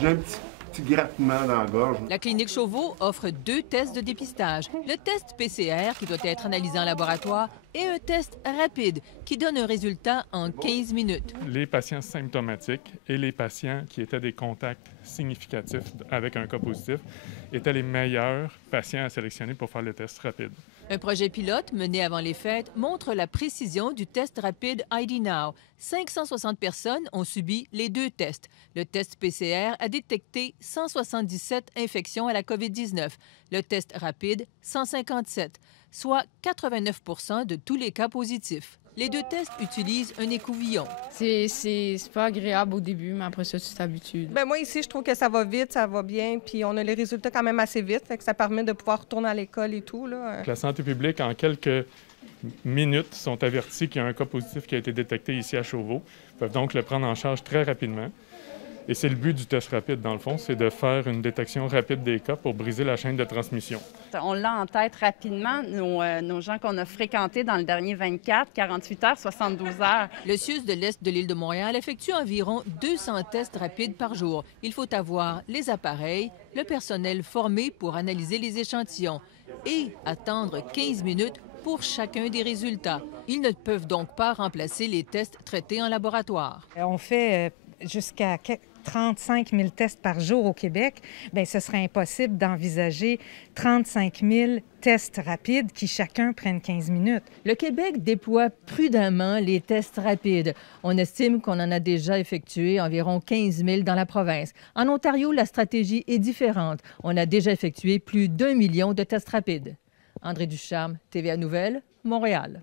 J'ai un petit grattement dans la gorge. La clinique Chauveau offre 2 tests de dépistage. Le test PCR, qui doit être analysé en laboratoire, et un test rapide, qui donne un résultat en 15 minutes. Les patients symptomatiques et les patients qui étaient des contacts significatifs avec un cas positif étaient les meilleurs patients à sélectionner pour faire le test rapide. Un projet pilote mené avant les fêtes montre la précision du test rapide ID Now. 560 personnes ont subi les 2 tests. Le test PCR a détecté 177 infections à la COVID-19. Le test rapide, 157, soit 89 de tous les cas positifs. Les 2 tests utilisent un écouvillon. C'est pas agréable au début, mais après ça, tu t'habitues. Bien, moi, ici, je trouve que ça va vite, ça va bien, puis on a les résultats quand même assez vite, fait que ça permet de pouvoir retourner à l'école et tout, là. La santé publique, en quelques minutes, sont avertis qu'il y a un cas positif qui a été détecté ici à Chauveau. Ils peuvent donc le prendre en charge très rapidement. Et c'est le but du test rapide, dans le fond, c'est de faire une détection rapide des cas pour briser la chaîne de transmission. On l'a en tête rapidement, nos gens qu'on a fréquentés dans le dernier 24, 48 heures, 72 heures. Le CIUS de l'Est de l'île de Montréal effectue environ 200 tests rapides par jour. Il faut avoir les appareils, le personnel formé pour analyser les échantillons et attendre 15 minutes pour chacun des résultats. Ils ne peuvent donc pas remplacer les tests traités en laboratoire. On fait jusqu'à 35 000 tests par jour au Québec. Bien, ce serait impossible d'envisager 35 000 tests rapides qui chacun prennent 15 minutes. Le Québec déploie prudemment les tests rapides. On estime qu'on en a déjà effectué environ 15 000 dans la province. En Ontario, la stratégie est différente. On a déjà effectué plus d'1 million de tests rapides. André Ducharme, TVA Nouvelles, Montréal.